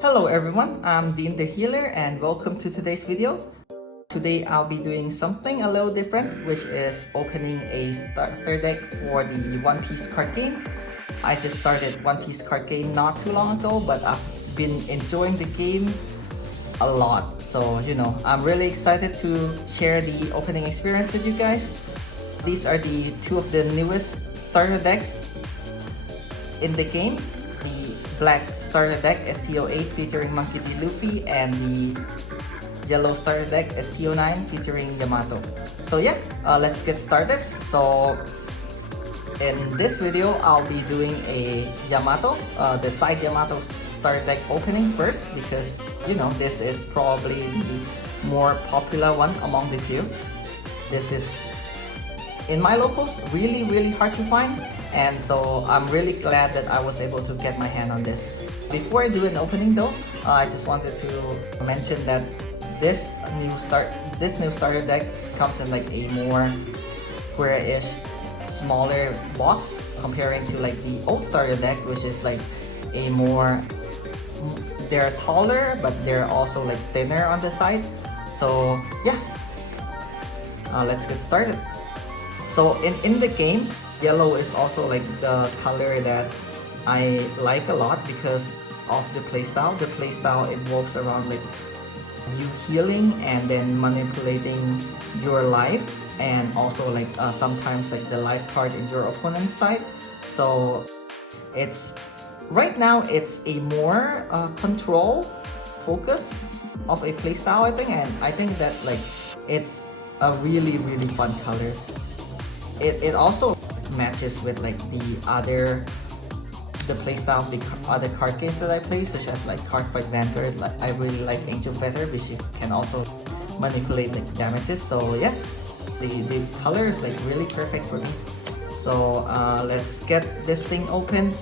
Hello everyone, I'm Dean the Healer and welcome to today's video. Today I'll be doing something a little different, which is opening a starter deck for the One Piece card game. I just started One Piece card game not too long ago, but I've been enjoying the game a lot. So, I'm really excited to share the opening experience with you guys. These are the two of the newest starter decks in the game. The black starter deck ST-08 featuring Monkey D. Luffy and the yellow starter deck ST-09 featuring Yamato. So yeah, let's get started. So in this video, I'll be doing a Yamato, the side Yamato starter deck opening first because this is probably the more popular one among the two. This is in my locals really hard to find, and so I'm really glad that I was able to get my hand on this. Before I do an opening though, I just wanted to mention that this new starter deck comes in like a more square-ish, smaller box comparing to like the old starter deck, which is like a more, they're taller but they're also like thinner on the side. So yeah, let's get started. So in the game, yellow is also like the color that I like a lot because of the playstyle. The playstyle involves around like you healing and then manipulating your life, and also like sometimes like the life card in your opponent's side. So it's right now it's a more control focus of a playstyle, I think, and I think that like it's a really fun color. It also matches with like the playstyle of the other card games that I play, such as like Cardfight Vanguard. Like I really like Angel Feather, which you can also manipulate like damages. So yeah, the color is like really perfect for me. So let's get this thing open.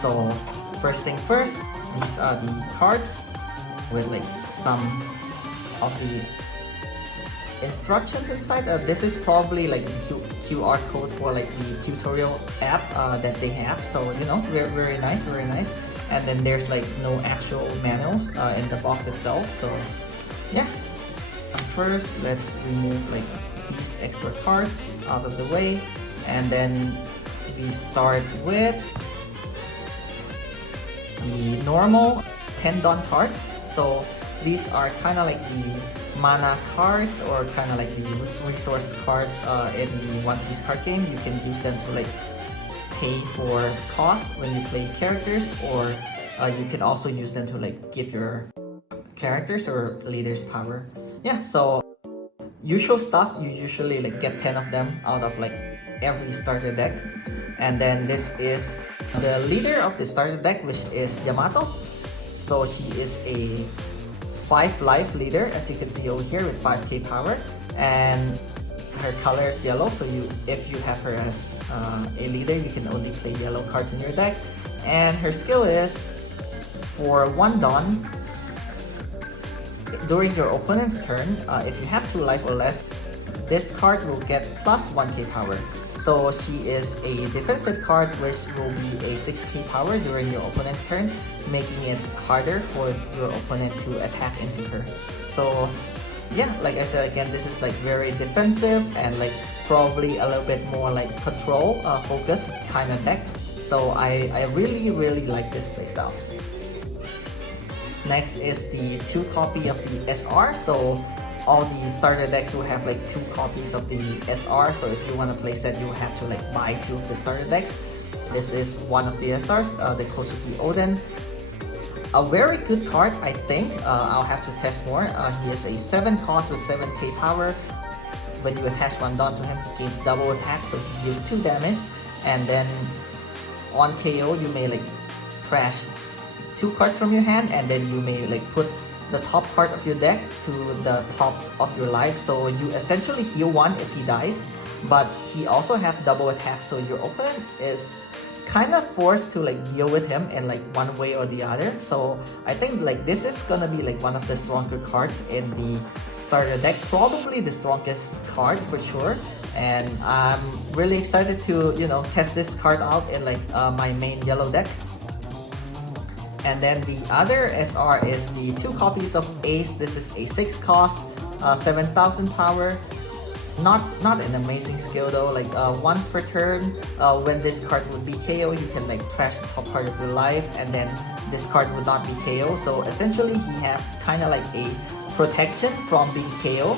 So first thing first, these are the cards with like some of the instructions inside. This is probably like QR code for like the tutorial app that they have. So very nice. And then there's like no actual manuals in the box itself. So yeah. First, let's remove like these extra cards out of the way, and then we start with the normal Tendon cards. So these are kind of like the mana cards, or kind of like the resource cards in the One Piece card game. You can use them to like pay for costs when you play characters, or you can also use them to like give your characters or leaders power. Yeah, so usual stuff, you usually like get 10 of them out of like every starter deck. And then this is the leader of the starter deck, which is Yamato. So she is a 5 life leader, as you can see over here, with 5k power, and her color is yellow. So if you have her as a leader, you can only play yellow cards in your deck. And her skill is, for 1 Dawn, during your opponent's turn, if you have 2 life or less, this card will get plus 1k power. So she is a defensive card, which will be a 6k power during your opponent's turn, making it harder for your opponent to attack into her. So yeah, like I said again, this is like very defensive and like probably a little bit more like control focus kind of deck. So I really like this playstyle. Next is the 2 copy of the SR. So all the starter decks will have like 2 copies of the SR. So if you want to play set, you will have to like buy 2 of the starter decks. This is one of the SRs, the Kosuke Oden. A very good card, I think. I'll have to test more. He has a 7 cost with 7k power. When you attach 1 Dawn to him, he gains double attack, so he deals 2 damage. And then on KO, you may like trash 2 cards from your hand, and then you may like put the top part of your deck to the top of your life. So you essentially heal 1 if he dies, but he also have double attack, so your opponent is kind of forced to like deal with him in like one way or the other. So I think like this is gonna be like one of the stronger cards in the starter deck, probably the strongest card for sure. And I'm really excited to test this card out in like my main yellow deck. And then the other SR is the 2 copies of Ace. This is a 6 cost, 7000 power. Not an amazing skill though, like once per turn, when this card would be KO, you can like trash the top part of your life, and then this card would not be KO. So essentially he has kind of like a protection from being KO,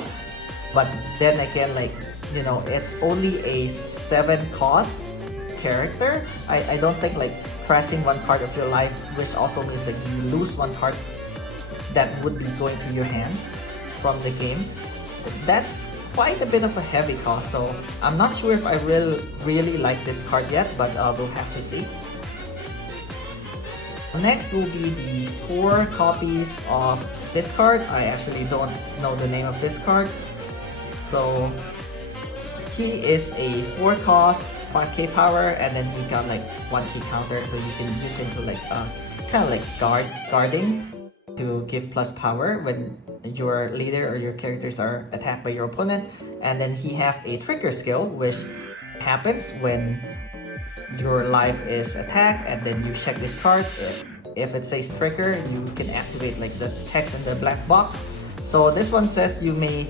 but then again, like, you know, it's only a 7 cost character. I don't think like trashing one card of your life, which also means like you lose one card that would be going to your hand from the game, that's quite a bit of a heavy cost. So I'm not sure if I really like this card yet, but we'll have to see. Next will be the 4 copies of this card. I actually don't know the name of this card. So he is a 4 cost, 5k power, and then he got like 1k counter, so you can use him to like kind of like guarding to give plus power when your leader or your characters are attacked by your opponent. And then he have a trigger skill, which happens when your life is attacked, and then you check this card. If it says trigger, you can activate like the text in the black box. So this one says you may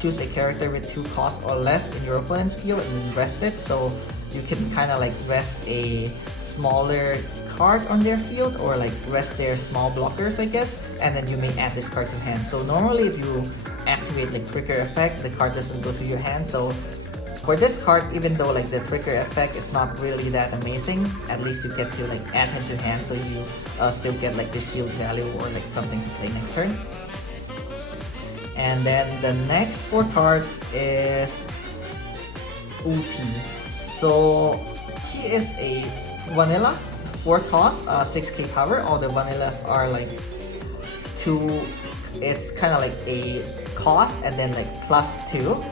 choose a character with 2 costs or less in your opponent's field and rest it. So you can kind of like rest a smaller card on their field, or like rest their small blockers, I guess, and then you may add this card to hand. So normally if you activate like trigger effect, the card doesn't go to your hand. So for this card, even though like the trigger effect is not really that amazing, at least you get to like add him to hand, so you still get like the shield value or like something to play next turn. And then the next 4 cards is Uti. So she is a vanilla 4 cost, 6k power. All the vanillas are like 2, it's kind of like a cost and then like plus 2.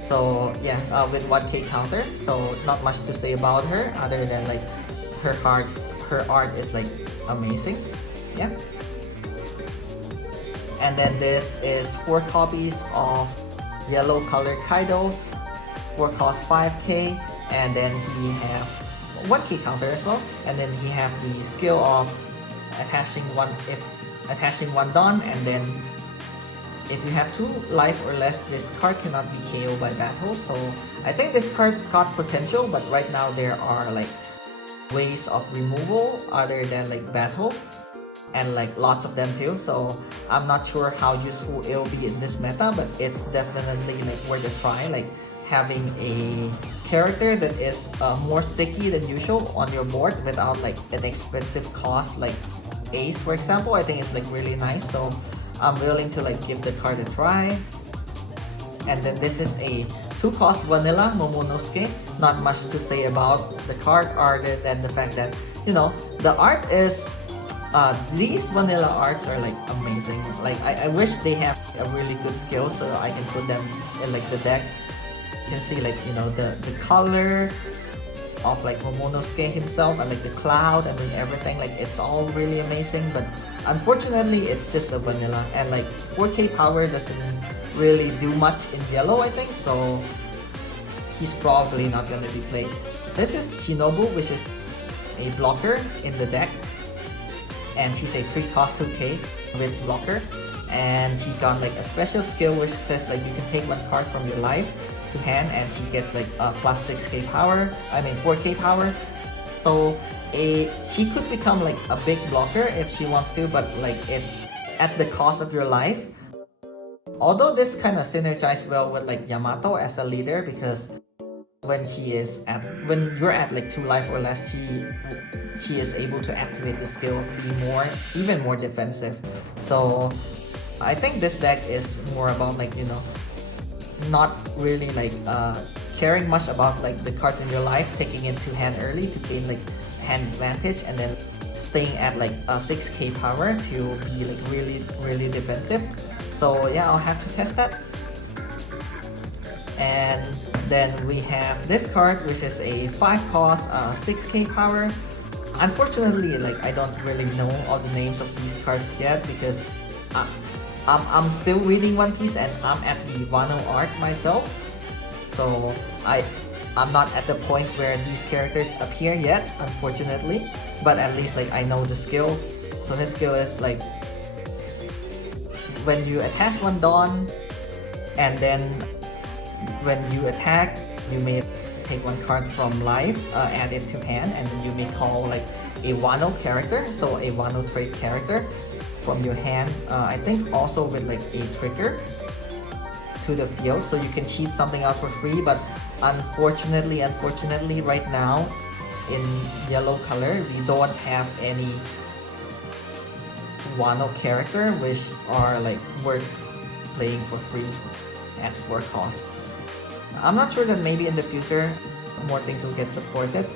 So yeah, with 1k counter. So not much to say about her other than like her art is like amazing. Yeah. And then this is 4 copies of yellow colored Kaido, 4 cost 5k, and then he have 1k counter as well. And then he have the skill of attaching one Dawn, and then if you have 2 life or less, this card cannot be KO by battle. So I think this card got potential, but right now there are like ways of removal other than like battle, and like lots of them too. So I'm not sure how useful it'll be in this meta, but it's definitely like worth a try. Like having a character that is more sticky than usual on your board without like an expensive cost like Ace, for example, I think it's like really nice. So I'm willing to like give the card a try. And then this is a 2 cost vanilla Momonosuke. Not much to say about the card other than the fact that, you know, the art is these vanilla arts are like amazing. Like I wish they have a really good skill so I can put them in like the deck. You can see like, you know, the color of like Momonosuke himself and like the cloud and then everything, like it's all really amazing. But unfortunately it's just a vanilla, and like 4k power doesn't really do much in yellow, I think, so he's probably not gonna be played. This is Shinobu, which is a blocker in the deck, and she's a 3 cost 2k with blocker, and she got like a special skill which says like you can take 1 card from your life to hand, and she gets like a plus 6k power, 4k power. So she could become like a big blocker if she wants to, but like it's at the cost of your life. Although this kind of synergizes well with like Yamato as a leader, because when you're at like 2 life or less, she is able to activate the skill of being even more defensive. So I think this deck is more about like, you know, not really like caring much about like the cards in your life, taking it to hand early to gain like hand advantage, and then staying at like a 6k power to be like really defensive. So yeah, I'll have to test that. And then we have this card, which is a 5 cost 6k power. Unfortunately, like I don't really know all the names of these cards yet, because I'm still reading One Piece and I'm at the Wano arc myself, so I'm not at the point where these characters appear yet, unfortunately. But at least like I know the skill, So his skill is like when you attach one Dawn, and then when you attack, you may take one card from life, add it to hand, and then you may call like a Wano character, so a Wano trait character from your hand. I think also with like a trigger to the field, so you can cheat something out for free. But unfortunately right now in yellow color, we don't have any Wano character which are like worth playing for free at 4 cost. I'm not sure that maybe in the future more things will get supported,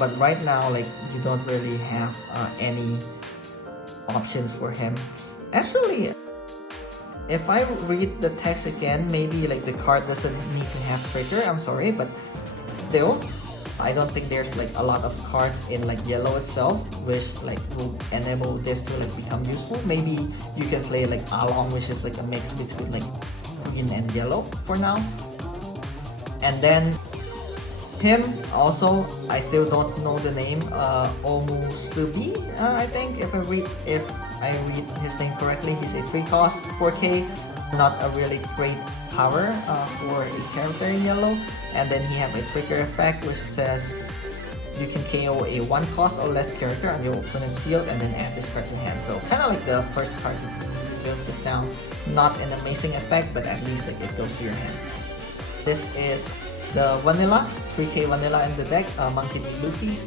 but right now like you don't really have any options for him. Actually, if I read the text again, maybe like the card doesn't need to have trigger. I'm sorry, but still, I don't think there's like a lot of cards in like yellow itself which like will enable this to like become useful. Maybe you can play like Along, which is like a mix between like green and yellow for now. And then him also, I still don't know the name, Omusubi, I think, if I read his name correctly. He's a 3 cost 4k, not a really great power for a character in yellow. And then he have a trigger effect which says you can KO a 1 cost or less character on your opponent's field and then add this card to hand. So kind of like the first card you built just now. Not an amazing effect, but at least like it goes to your hand. This is the vanilla, 3k vanilla in the deck, Monkey D. Luffy.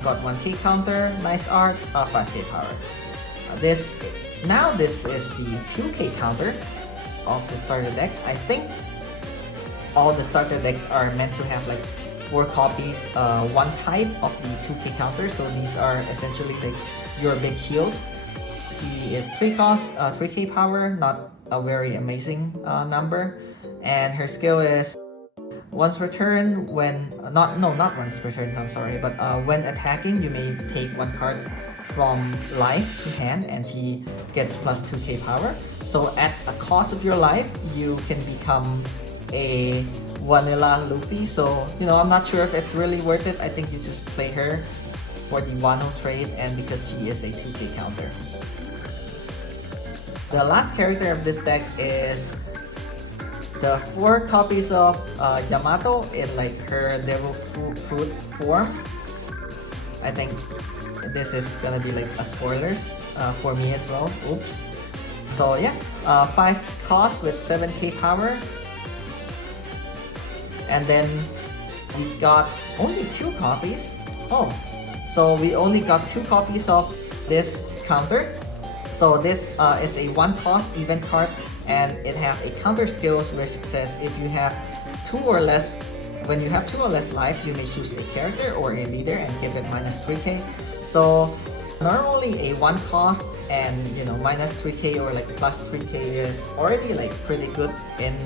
Got 1k counter, nice art, 5k power. This is the 2k counter of the starter decks. I think all the starter decks are meant to have like 4 copies, 1 type of the 2k counter. So these are essentially like your big shields. He is 3 cost, 3k power, not a very amazing number. And her skill is once returned when not once returned, I'm sorry, but when attacking, you may take 1 card from life to hand, and she gets plus 2k power. So at a cost of your life, you can become a vanilla Luffy. So you know, I'm not sure if it's really worth it. I think you just play her for the Wano trade and because she is a 2k counter. The last character of this deck is the 4 copies of Yamato in like her devil fruit form. I think this is gonna be like a spoilers for me as well. Oops. So yeah, 5 cost with 7k power. And then we got only 2 copies. Oh, so we only got 2 copies of this counter. So this is a 1 cost event card, and it has a counter skills which says if you have 2 or less, when you have 2 or less life, you may choose a character or a leader and give it minus 3k. So normally a 1 cost and you know minus 3k or like plus 3k is already like pretty good in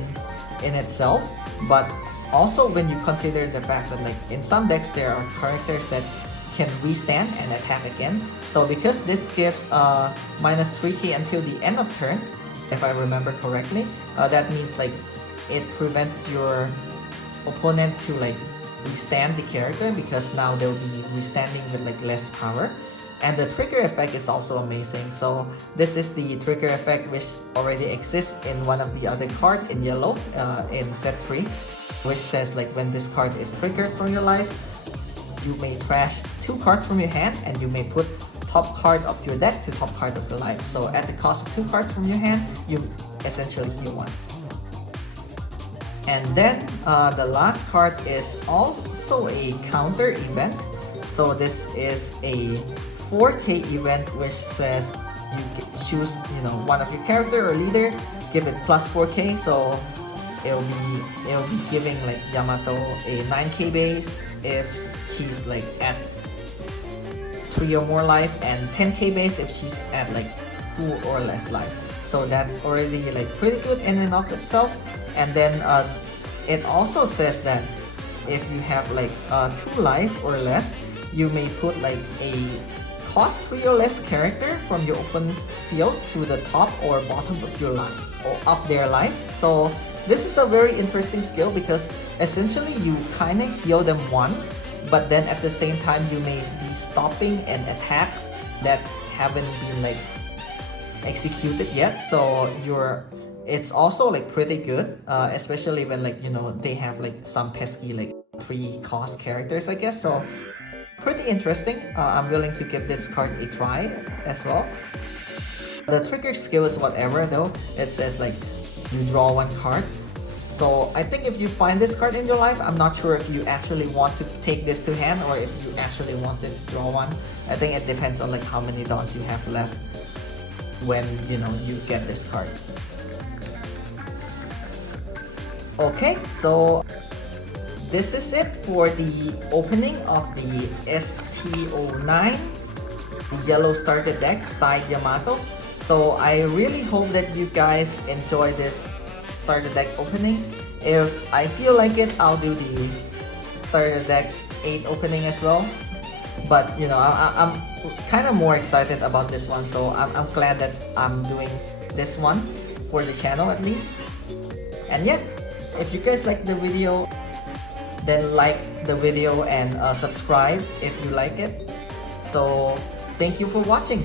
itself. But also when you consider the fact that like in some decks there are characters that can restand and attack again. So because this gives minus 3k until the end of turn, if I remember correctly, that means like it prevents your opponent to like restand the character because now they'll be restanding with like less power. And the trigger effect is also amazing. So this is the trigger effect which already exists in one of the other cards in yellow in set 3, which says like when this card is triggered from your life, you may trash 2 cards from your hand and you may put top card of your deck to top card of your life. So at the cost of 2 cards from your hand, you essentially heal 1. And then the last card is also a counter event. So this is a 4k event which says you choose one of your character or leader, give it plus 4k. So it'll be giving like Yamato a 9k base if she's like at 3 or more life, and 10k base if she's at like 2 or less life. So that's already like pretty good in and of itself. And then it also says that if you have like 2 life or less, you may put like a cost 3 or less character from your opponent's field to the top or bottom of your life or of their life. So this is a very interesting skill because essentially you kind of heal them 1, but then at the same time you may be stopping an attack that haven't been like executed yet, so it's also like pretty good, especially when like they have like some pesky like 3 cost characters, I guess. So pretty interesting. I'm willing to give this card a try as well. The trigger skill is whatever though. It says like you draw 1 card. So I think if you find this card in your life, I'm not sure if you actually want to take this to hand or if you actually wanted to draw 1. I think it depends on like how many dons you have left when you get this card. Okay, so this is it for the opening of the ST-09 yellow starter deck side Yamato. So I really hope that you guys enjoy this starter deck opening. If I feel like it, I'll do the starter deck 8 opening as well. But I'm kind of more excited about this one, so I'm glad that I'm doing this one for the channel at least. And yeah, if you guys like the video, then like the video and subscribe if you like it. So thank you for watching.